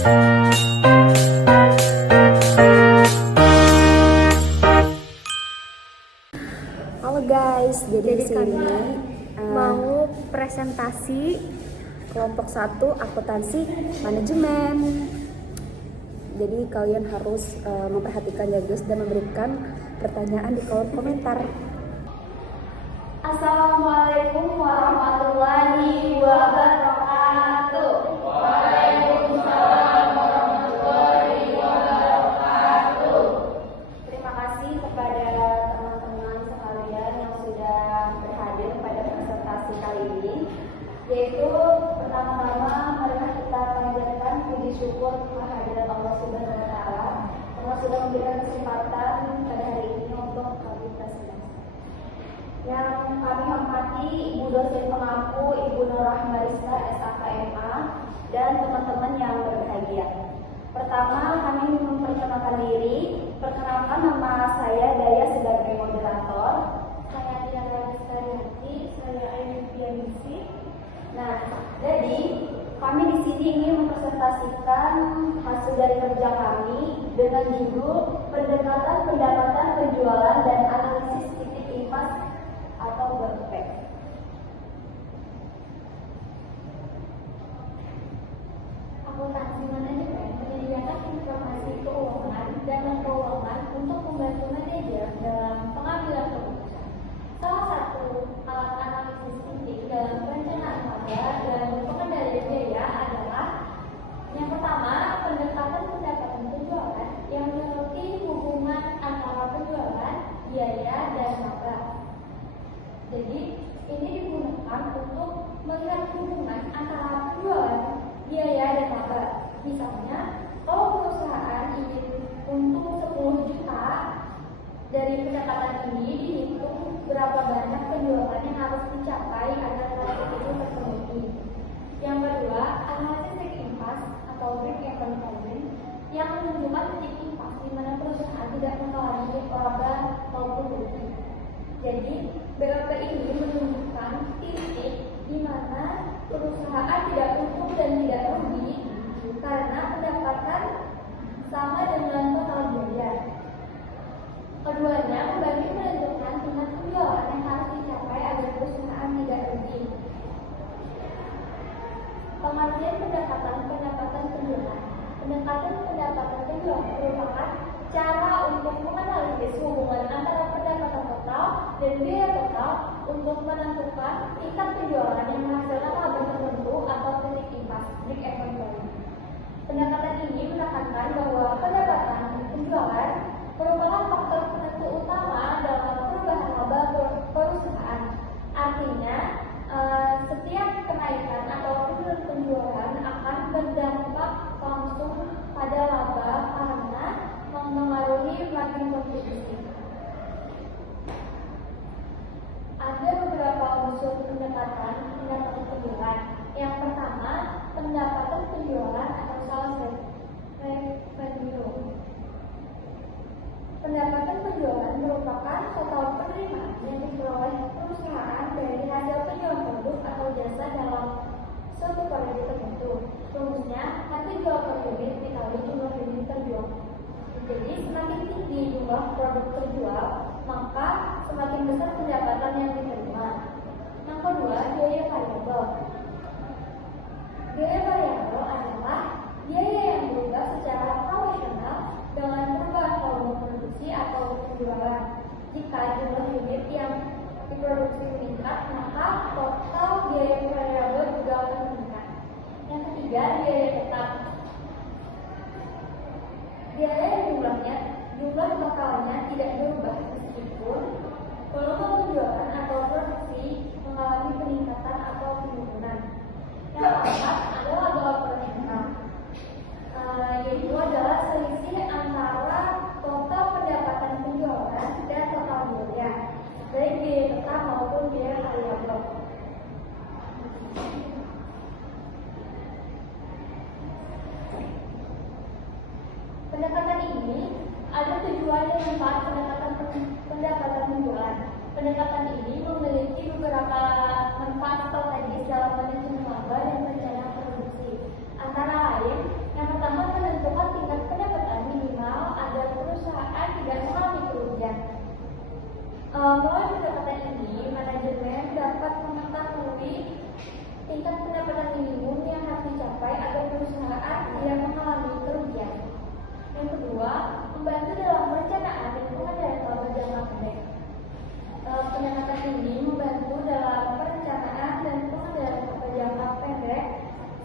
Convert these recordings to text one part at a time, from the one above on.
Halo guys, jadi di sini mau presentasi kelompok 1 akuntansi manajemen. Jadi kalian harus memperhatikan ya guys dan memberikan pertanyaan di kolom komentar. Assalamualaikum warahmatullahi wabarakatuh. Waalaikumsalam warahmatullahi wabarakatuh. Terima kasih kepada teman-teman sekalian yang sudah berhadir pada presentasi kali ini. Yaitu pertama-tama marilah kita panjatkan puji syukur kehadirat Allah Subhanahu wa taala karena sudah memberikan kesempatan pada hari ini untuk kami presentasi. Yang kami hormati Ibu dosen pengampu Ibu Nurah Marista SAKMA dan teman-teman yang berbahagia. Pertama, kami memperkenalkan diri. Perkenalkan, nama saya Daya sebagai moderator. Saya Tiara Rizky, saya Ayu Pianisi. Nah, jadi kami di sini ingin mempresentasikan hasil dari kerja kami dengan judul pendekatan pendapatan penjualan dan analisis titik impas atau berpek. Akuntansi manajemen menyediakan informasi keuangan dan keuangan untuk membantu manajer dalam pengambilan keputusan. Salah satu alat analisis penting dalam perencanaan laba dan pengendalian biaya adalah yang pertama, pendekatan pendapatan penjualan yang menyoroti hubungan antara penjualan, biaya, dan laba. Jadi, ini digunakan untuk melihat hubungan antara penjualan, biaya, dan laba. Misalnya, kalau perusahaan ingin untung 10 juta, dari pendekatan ini dihitung berapa banyak penjualan yang harus dicapai agar target itu terpenuhi. Yang kedua, analisis titik impas atau break-even point yang menunjukkan titik impas di mana perusahaan tidak mengalami laba maupun rugi. Jadi, BOP ini menunjukkan titik di mana perusahaan tidak untung dan tidak rugi karena pendapatan sama dengan total biaya. Keduanya membagi menentukan tingkat penjualan yang harus dicapai agar perusahaan tidak rugi. Pengertian pendekatan pendapatan penjualan. Pendekatan pendapatan penjualan merupakan cara untuk menganalisis hubungan antara pendapatan total dan biaya total untuk menentukan tingkat penjualan yang menghasilkan laba tertentu atau titik impas break-even point. Pendekatan ini menekankan bahwa pendapatan penjualan merupakan faktor penentu utama dalam perubahan laba perusahaan. Artinya, setiap kenaikan atau penurunan penjualan akan berdampak langsung pada laba karena mempengaruhi margin kontribusi. Ada beberapa unsur pendapatan penjualan. Yang pertama, pendapatan penjualan atau sales revenue. Pendapatan penjualan merupakan total penerimaan yang diperoleh perusahaan dari hasil penjualan produk atau jasa dalam suatu periode tertentu. Rumusnya, nanti jual per unit dikali jumlah unit terjual. Jadi, semakin tinggi jumlah produk terjual, maka semakin besar pendapatan yang diterima. Yang kedua, biaya variabel. Biaya variabel adalah biaya yang berubah secara proporsional dengan perubahan volume produksi atau penjualan. Jika jumlah unit yang diproduksi meningkat, maka total biaya variabel juga akan meningkat. Yang ketiga, biaya tetap. Biaya yang jumlah bakalnya tidak berubah meskipun volume penjualan atau produksi mengalami peningkatan atau penurunan. Yang keempat adalah laba operasional, yaitu adalah selisih antara total pendapatan penjualan dan total biaya, baik biaya tetap maupun biaya variabel. Pendekatan ini ada tujuan dan manfaat pendapatan penjualan. Pendekatan ini memiliki beberapa manfaat strategis dalam manajemen laba dan rencana produksi. Antara lain, yang pertama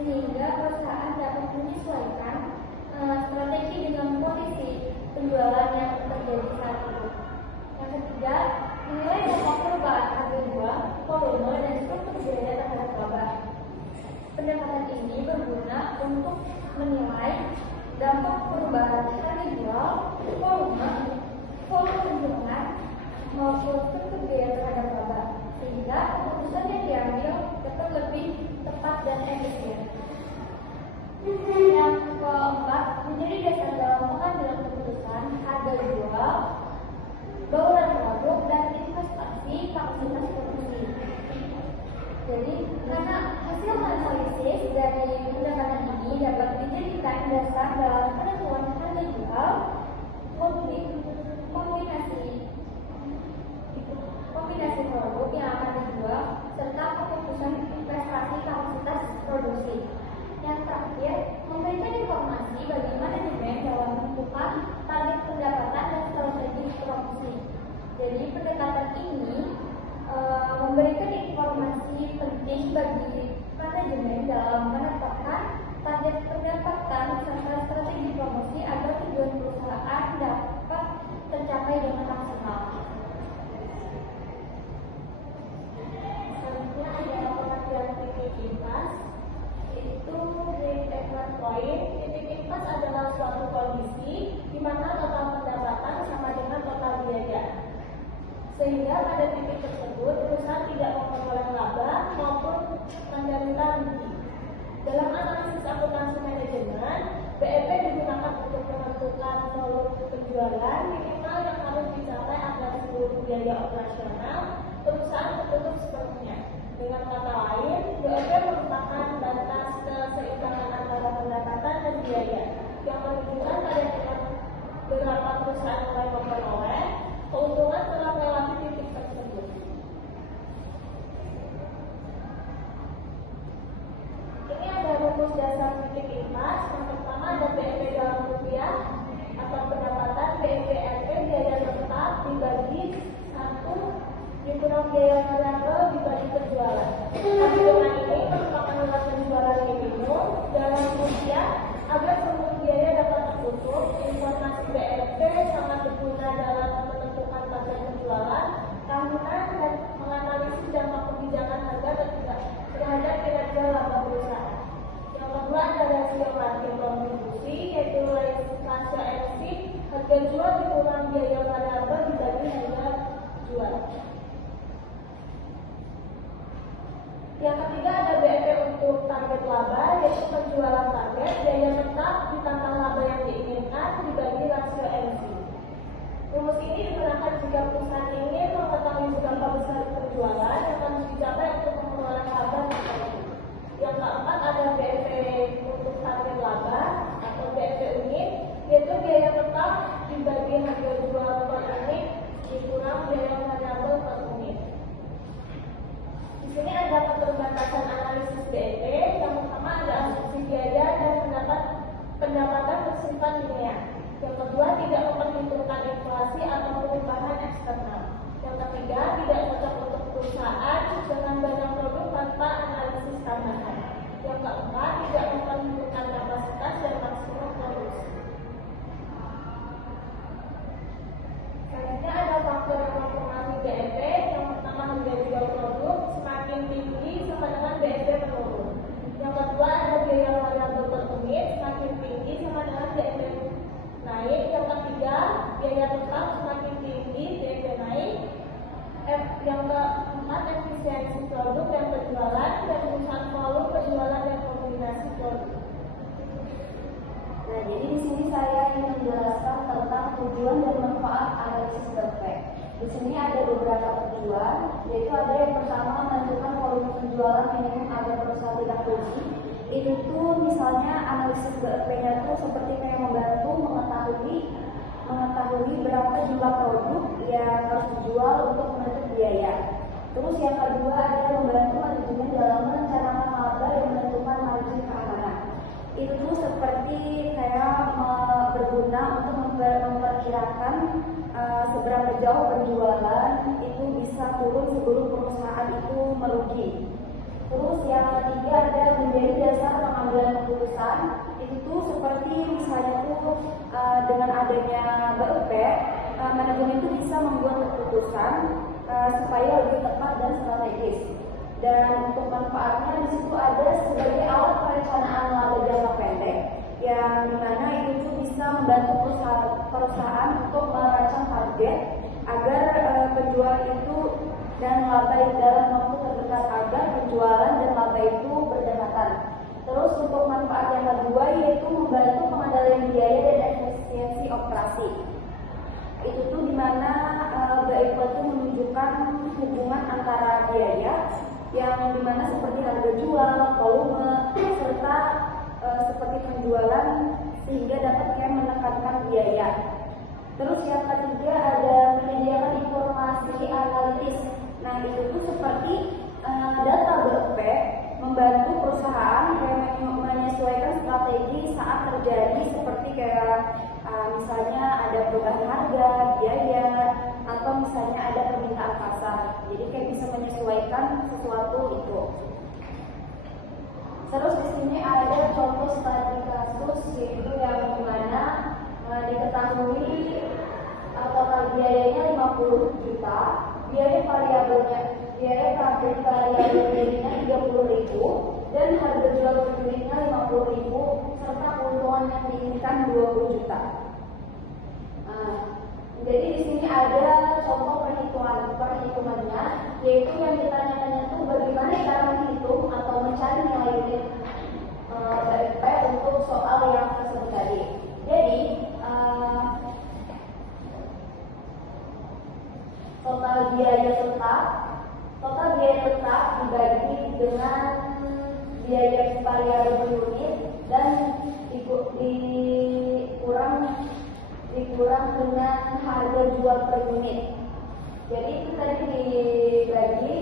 sehingga perusahaan dapat menyesuaikan strategi dengan kondisi penjualan yang terjadi saat itu. Yang ketiga, menilai dampak perubahan harga jual, volume, dan struktur biaya terhadap laba. Pendekatan ini berguna untuk menilai dampak perubahan harga jual, volume penjualan, maupun struktur biaya terhadap laba, sehingga keputusan yang diambil dapat lebih tepat dan efisien. Yang keempat, menjadi dasar dalam pengambilan keputusan harga jual, bauran produk, dan investasi kapasitas produksi. Jadi, karena hasil analisis dari pendekatan ini dapat dijadikan dasar dalam penentuan harga jual, kombinasi produk yang akan dijual, serta keputusan investasi kapasitas produksi. Yang terakhir, memberikan informasi bagi manajemen dalam menentukan target pendapatan dan strategi produksi. Jadi pendekatan ini memberikan informasi penting bagi manajemen dalam menetapkan target pendapatan serta strategi promosi agar tujuan perusahaan dapat tercapai dengan maksimal. Selanjutnya adalah pengertian titik impas, yaitu break-even point. Titik impas adalah suatu kondisi di mana total pendapatan sama dengan total biaya, sehingga pada titik tersebut perusahaan tidak memperoleh laba maupun menderita rugi. Dalam analisis akuntansi manajemen, BEP digunakan untuk menentukan volume penjualan minimal yang harus dicapai agar seluruh biaya operasional perusahaan tertutup sepenuhnya. Dengan kata lain, BEP merupakan batas keseimbangan antara pendapatan dan biaya yang menunjukkan pada tingkat berapa perusahaan mulai memperoleh keuntungan setelah melewati titik tersebut. Ini ada rumus dasar titik impas. Yang pertama ada BEP dalam rupiah atau pendapatan BEP biaya tetap dibagi 1 dikurang biaya variabel dibagi penjualan. Perhitungan ini merupakan nilai penjualan minimum dalam rupiah agar seluruh biaya dapat tertutup. Informasi BEP sangat berguna dalam menentukan target penjualan tahunan dan menganalisis dampak kebijakan harga terhadap kinerja laba perusahaan. Yang kedua ada rasio margin kontribusi, yaitu rasio MC, harga jual dikurang biaya variabel dibagi harga jual. Yang ketiga ada BEP untuk target laba, yaitu penjualan target, biaya tetap ditambah laba yang diinginkan dibagi rasio MC. Rumus ini digunakan jika perusahaan ingin mengetahui seberapa besar penjualan yang harus dicapai untuk memperoleh laba tersebut. Yang keempat ada BEP untuk target laba atau BEP unit, yaitu biaya tetap dibagi harga jual per unit dikurang biaya variabel per unit. Di sini ada keterbatasan analisis BEP. Yang pertama ada asumsi biaya dan pendapatan bersifat linear. Yang kedua, tidak memperhitungkan inflasi atau perubahan eksternal. Yang ketiga, tidak cocok untuk perusahaan dengan banyak produk tanpa analisis tambahan. Yang keempat, tidak memperhitungkan kapasitas dan maksimum produksi. Selanjutnya ada faktor yang mempengaruhi BEP. Yang pertama, harga jual produk semakin tinggi sama dengan BEP menurun. Yang kedua, ada biaya variabel per unit semakin tinggi sama dengan BEP naik. Yang ketiga, biaya tetap semakin tinggi, BEP naik. Yang keempat, efisiensi produk dan penjualan dan perusahaan volume penjualan dan kombinasi produk. Nah, jadi di sini saya ingin menjelaskan tentang tujuan dan manfaat analisis BEP. Di sini ada beberapa tujuan, yaitu ada yang pertama menentukan volume penjualan minimum agar perusahaan tidak rugi. Itu tuh misalnya analisis BEP-nya tuh seperti kayak membantu mengetahui berapa jumlah produk yang harus dijual untuk menutup biaya. Terus yang kedua adalah membantu manajemen dalam merencanakan laba dan menentukan margin keamanan. Itu seperti kayak berguna untuk memperkirakan seberapa jauh penjualan itu bisa turun sebelum perusahaan itu merugi. Terus yang ketiga ada menjadi dasar keputusan itu tuh seperti misalnya tuh dengan adanya BEP, manajemen itu bisa membuat keputusan supaya lebih tepat dan strategis. Dan untuk manfaatnya di situ ada sebagai alat perencanaan laba jangka pendek, yang dimana itu tuh bisa membantu perusahaan untuk merancang target agar penjualan itu dan laba dalam waktu terdekat, agar penjualan dan laba itu berdekatan. Terus untuk manfaat yang kedua yaitu membantu pengendalian biaya dan efisiensi operasi. Itu tuh dimana BEP itu menunjukkan hubungan antara biaya yang dimana seperti harga jual, volume, serta seperti penjualan sehingga dapat menekankan biaya. Terus yang ketiga ada menyediakan informasi analitis. Nah itu tuh seperti data BEP membantu perusahaan menyesuaikan strategi saat terjadi seperti misalnya ada perubahan harga, biaya, atau misalnya ada permintaan pasar. Jadi bisa menyesuaikan sesuatu itu. Terus di sini ada contoh studi kasus yaitu yang dimana diketahui total biayanya 50 juta, biaya variabelnya variabelnya 30.000 dan harga jual per unitnya 50.000 serta keuntungan yang diinginkan 20 juta. Jadi di sini ada contoh perhitungannya, yaitu yang ditanyakannya itu bagaimana cara menghitung atau mencari nilai unit BEP untuk soal yang tersebut tadi. Jadi total biaya tetap dibagi dengan biaya variabel per unit dan dikurang dengan harga jual per unit. Jadi itu tadi dibagi,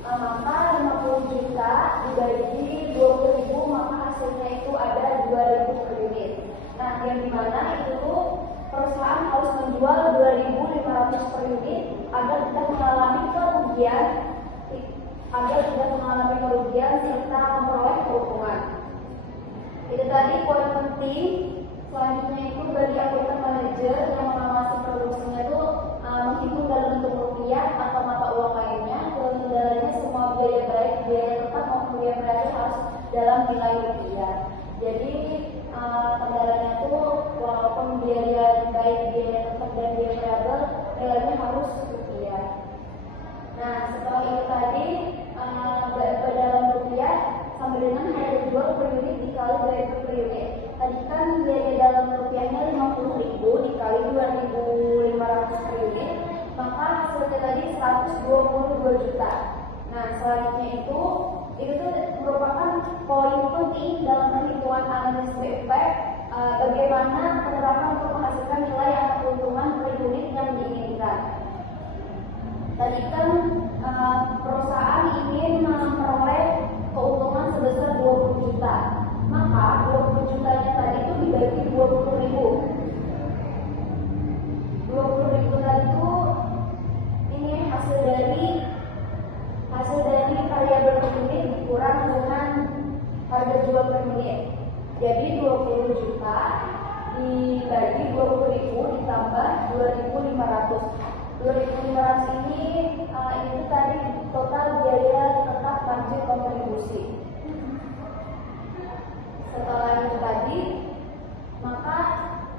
maka 50 juta dibagi 20.000, maka hasilnya itu ada 2.000 per unit. Nah yang dimana itu perusahaan harus menjual 2.500 per unit agar tidak mengalami kerugian serta memperoleh keuntungan. Itu tadi poin penting. Selanjutnya itu bagi akuntan manajer yang mengawasi produksinya itu menghitung dalam bentuk rupiah atau mata uang lainnya. Kendalanya semua biaya baik biaya tetap maupun biaya variabel harus dalam nilai rupiah. Jadi kendalanya itu walaupun biaya baik biaya tetap dan biaya variabel nilainya harus rupiah. Nah setelah itu tadi BEP dalam rupiah sama dengan harga jual per unit dikali BEP per unit. Tadi kan biaya dalam rupiahnya 50.000 dikali 2.500 per unit, maka hasilnya tadi 122 juta. Nah selanjutnya itu tuh merupakan poin penting dalam perhitungan analisis BEP, bagaimana penerapan untuk menghasilkan nilai atau keuntungan per unit yang diinginkan. Tadi kan perusahaan ingin memperoleh keuntungan sebesar 20 juta, maka 20 jutanya tadi itu dibagi 20.000. 20.000 tadi itu ini hasil dari variabel per unit dikurang dengan harga jual per unit. Jadi 20 juta dibagi 20.000 ditambah 2.500. 2.500 ini itu tadi total biaya tetap margin kontribusi. Setelah itu tadi, maka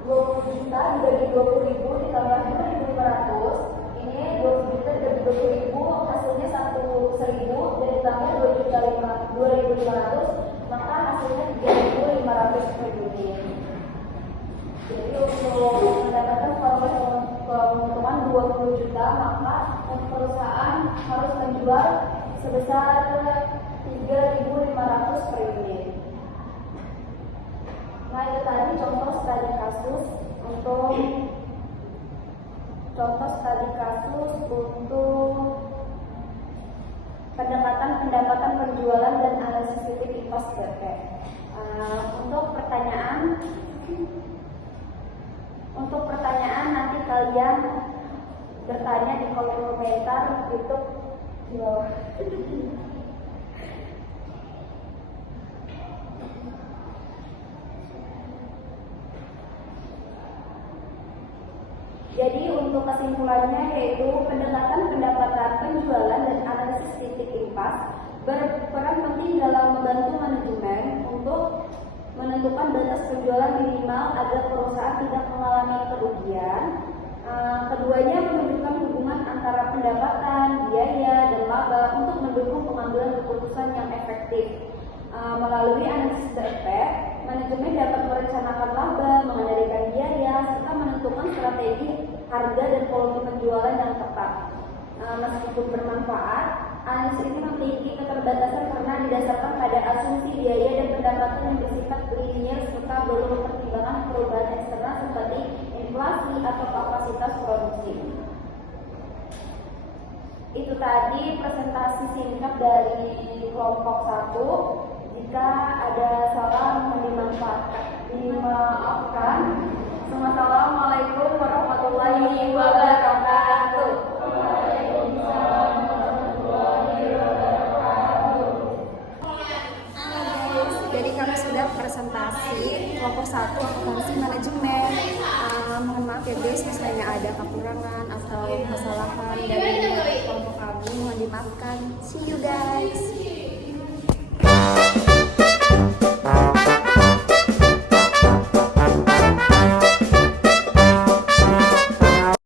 20 juta dibagi 20.000 ditambah 2.500, ini 20 juta dibagi 20.000 hasilnya 1.000 dan ditambah 2.500, maka hasilnya 3.500 per unit. Jadi untuk mendapatkan keuntungan 20 juta, maka perusahaan harus menjual sebesar 3.500 per unit. Nah itu tadi contoh studi kasus untuk pendapatan penjualan dan analisis titik cost BEP. Untuk pertanyaan nanti kalian bertanya di kolom komentar YouTube di bawah. Jadi untuk kesimpulannya yaitu pendekatan pendapatan penjualan dan analisis titik impas berperan penting dalam membantu manajemen untuk menentukan batas penjualan minimal agar perusahaan tidak mengalami kerugian. Keduanya menunjukkan hubungan antara pendapatan, biaya, dan laba untuk mendukung pengambilan keputusan yang efektif. Melalui analisis efek, manajemen dapat merencanakan laba, mengendalikan biaya, serta menentukan strategi harga dan volume penjualan yang tepat. Meskipun bermanfaat, analisis ini memiliki keterbatasan karena didasarkan pada asumsi biaya dan pendapatan yang bersifat linear serta belum mempertimbangkan perubahan eksternal seperti inflasi atau kapasitas produksi. Itu tadi presentasi singkat dari kelompok 1. Jika ada salah mohon dimaafkan. Assalamualaikum warahmatullahi wabarakatuh. Jadi kami sudah presentasi kelompok 1 akuntansi manajemen. Mohon maaf ya guys, misalnya ada kekurangan atau kesalahan dari kelompok kami, mohon dimaafkan. See you guys.